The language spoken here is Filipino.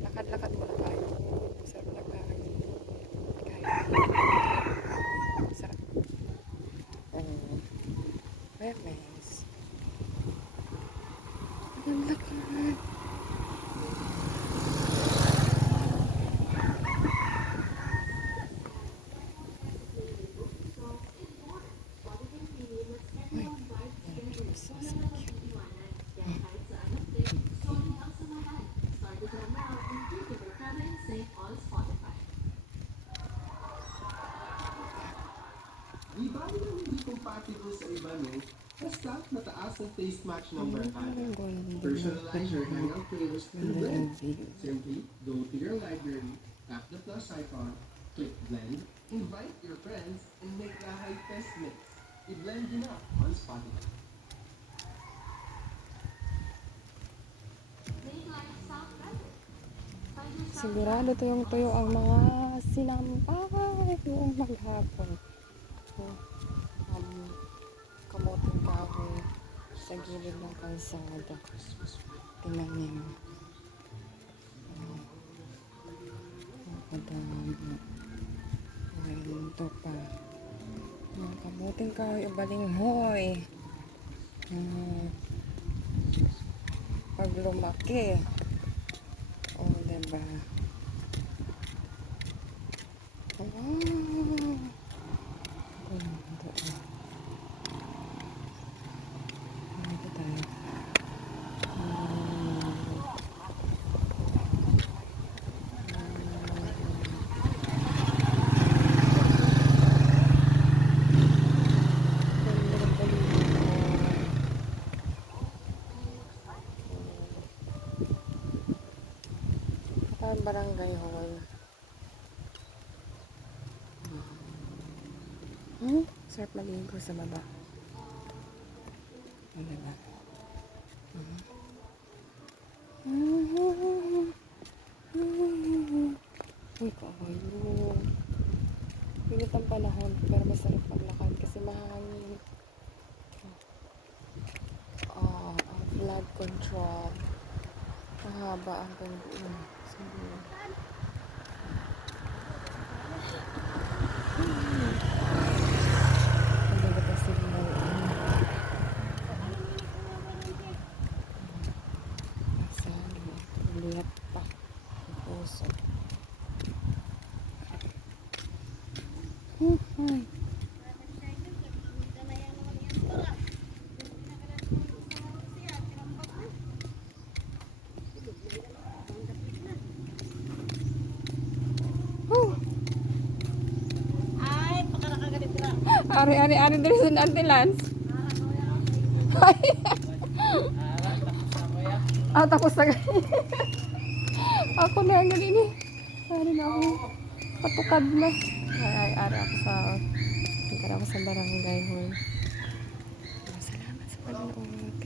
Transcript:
Lakad-lakad muna tayo. Sarap nagkain. Sarap. Very nice. Ang lakad. Di ba yung hindi compatible sa iba, no? Basta mataas ang taste match ng barkada. Personalize your hangout playlist through Blend. Simply go to your library, tap the plus icon, click Blend, invite your friends, and make a high-test mix. I-blend yun na on Spotify. Sigurado tuyong-tuyo ang mga sinampay noong maghapon. Kamuting kahoy sa gilid ng kalsada. Tingnan niyo. Madami. Ito pa. Mga kamuting kahoy o balinghoy. Pag lumaki. O, diba? Dito tayo. Barangay Hall. Sarap maligo sa baba. Ano ba? Uy, kahayo. Pinit ang panahon, pero masarap maglakad kasi mahangin. Ang flood control. Mahaba ang ganun. Siguro. Hindi ba signal? Lihat pa. Puso. Ari diri sa Auntie Lance. Tapos na ako na ang ganini. Ari na ako. Patukad na. Ari ako sa barangay hall. Salamat sa panonood.